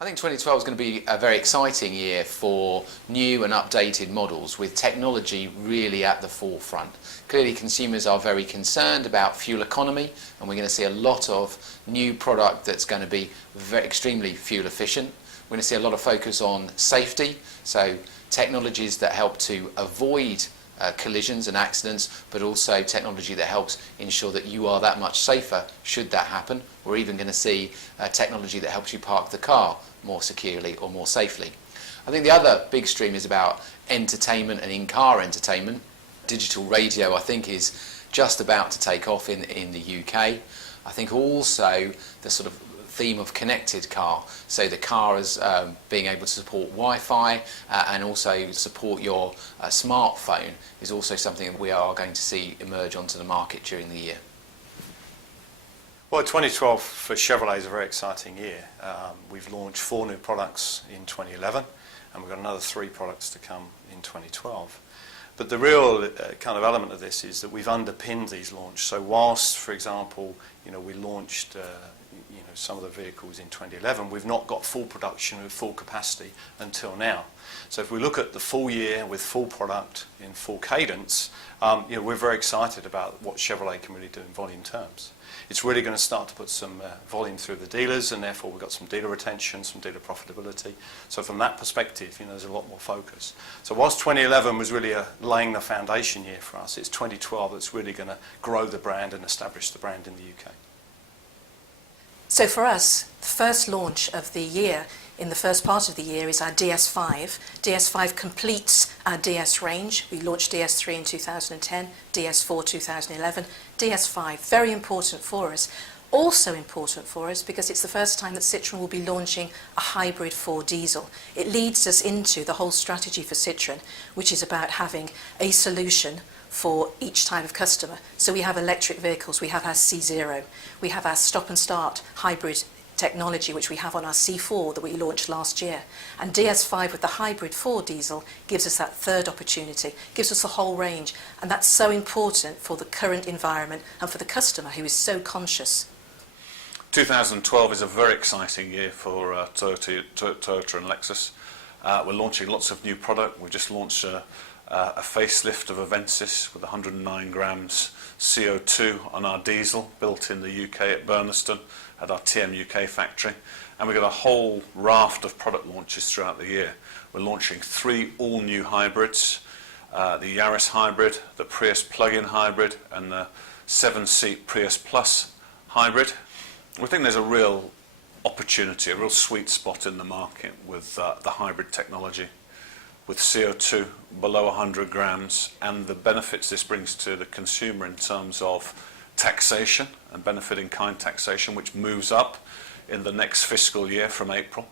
I think 2012 is going to be a very exciting year for new and updated models with technology really at the forefront. Clearly consumers are very concerned about fuel economy, and we're going to see a lot of new product that's going to be extremely fuel efficient. We're going to see a lot of focus on safety, so technologies that help to avoid collisions and accidents, but also technology that helps ensure that you are that much safer should that happen. We're even going to see technology that helps you park the car more securely or more safely. I think the other big stream is about entertainment and in-car entertainment. Digital radio, I think, is just about to take off in the UK. I think also the sort of theme of connected car, so the car as being able to support Wi-Fi and also support your smartphone is also something that we are going to see emerge onto the market during the year. Well, 2012 for Chevrolet is a very exciting year. We've launched 4 new products in 2011 and we've got another 3 products to come in 2012. But the real kind of element of this is that we've underpinned these launches. So whilst, for example, we launched some of the vehicles in 2011, we've not got full production with full capacity until now. So if we look at the full year with full product in full cadence, we're very excited about what Chevrolet can really do in volume terms. It's really going to start to put some volume through the dealers, and therefore we've got some dealer retention, some dealer profitability. So from that perspective, there's a lot more focus. So whilst 2011 was really laying the foundation year for us, it's 2012 that's really going to grow the brand and establish the brand in the UK. So for us, the first launch of the year, in the first part of the year, is our DS5. DS5 completes our DS range. We launched DS3 in 2010, DS4 2011, DS5, very important for us. Also important for us because it's the first time that Citroen will be launching a hybrid 4 diesel. It leads us into the whole strategy for Citroen, which is about having a solution for each type of customer. So we have electric vehicles, we have our C0, we have our stop and start hybrid technology which we have on our C4 that we launched last year, and DS5 with the hybrid 4 diesel gives us that third opportunity, gives us the whole range, and that's so important for the current environment and for the customer who is so conscious. 2012 is a very exciting year for Toyota and Lexus. We're launching lots of new product. We just launched a facelift of Avensis with 109 grams CO2 on our diesel, built in the UK at Burnaston at our TM UK factory, and we've got a whole raft of product launches throughout the year. We're launching 3 all-new hybrids, the Yaris hybrid, the Prius plug-in hybrid, and the 7-seat Prius Plus hybrid. We think there's a real opportunity, a real sweet spot in the market with the hybrid technology, with CO2 below 100 grams, and the benefits this brings to the consumer in terms of taxation and benefit-in-kind taxation, which moves up in the next fiscal year from April,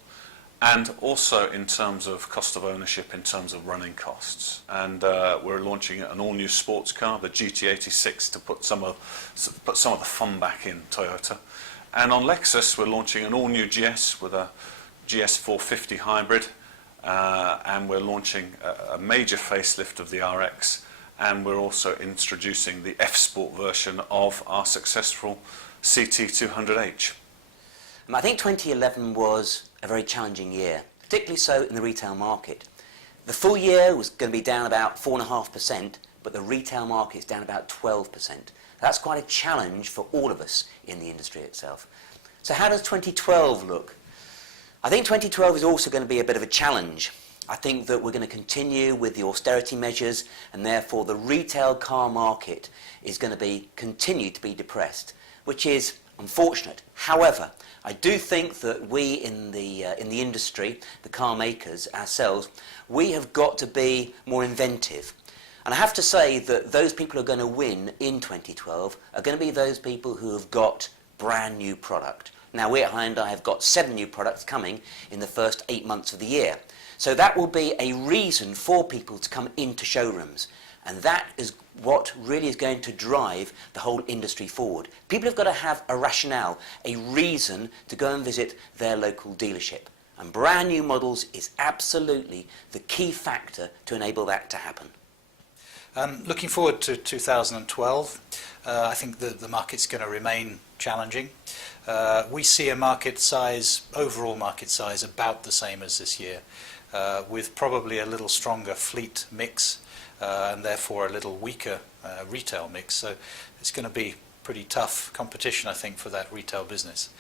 and also in terms of cost of ownership, in terms of running costs. And we're launching an all-new sports car, the GT86, to put some of the fun back in Toyota. And on Lexus, we're launching an all-new GS with a GS 450 hybrid, and we're launching a major facelift of the RX, and we're also introducing the F-Sport version of our successful CT200H. I think 2011 was a very challenging year, particularly so in the retail market. The full year was going to be down about 4.5%, but the retail market is down about 12%. That's quite a challenge for all of us in the industry itself. So how does 2012 look? I think 2012 is also going to be a bit of a challenge. I think that we're going to continue with the austerity measures, and therefore the retail car market is going to continue to be depressed, which is unfortunate. However, I do think that we in the industry, the car makers ourselves, we have got to be more inventive. And I have to say that those people who are going to win in 2012 are going to be those people who have got brand new product. Now, we at Hyundai have got 7 new products coming in the first 8 months of the year. So that will be a reason for people to come into showrooms. And that is what really is going to drive the whole industry forward. People have got to have a rationale, a reason to go and visit their local dealership. And brand new models is absolutely the key factor to enable that to happen. Looking forward to 2012, I think the market's going to remain challenging. We see a market size, overall market size, about the same as this year, with probably a little stronger fleet mix and therefore a little weaker retail mix. So it's going to be pretty tough competition, I think, for that retail business.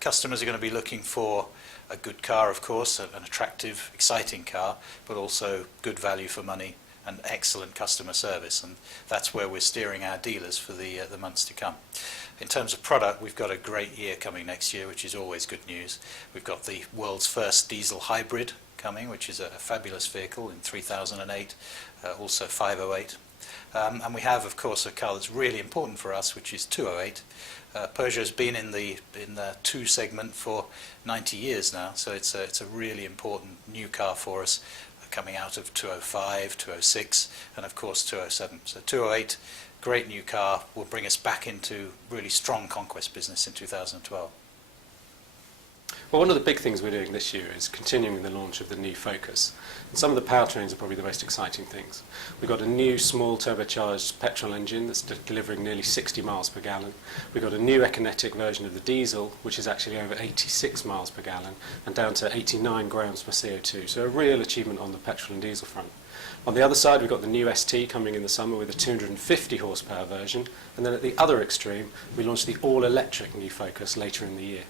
Customers are going to be looking for a good car, of course, an attractive, exciting car, but also good value for money and excellent customer service, and that's where we're steering our dealers for the months to come. In terms of product, we've got a great year coming next year, which is always good news. We've got the world's first diesel hybrid coming, which is a fabulous vehicle in 3008, also 508. And we have, of course, a car that's really important for us, which is 208. Peugeot's been in the 2 segment for 90 years now, so it's a really important new car for us, coming out of 205, 206, and of course 207. So 208, great new car, will bring us back into really strong conquest business in 2012. Well, one of the big things we're doing this year is continuing the launch of the new Focus. And some of the powertrains are probably the most exciting things. We've got a new small turbocharged petrol engine that's delivering nearly 60 miles per gallon. We've got a new Econetic version of the diesel, which is actually over 86 miles per gallon and down to 89 grams per CO2. So a real achievement on the petrol and diesel front. On the other side, we've got the new ST coming in the summer with a 250 horsepower version. And then at the other extreme, we launched the all-electric new Focus later in the year.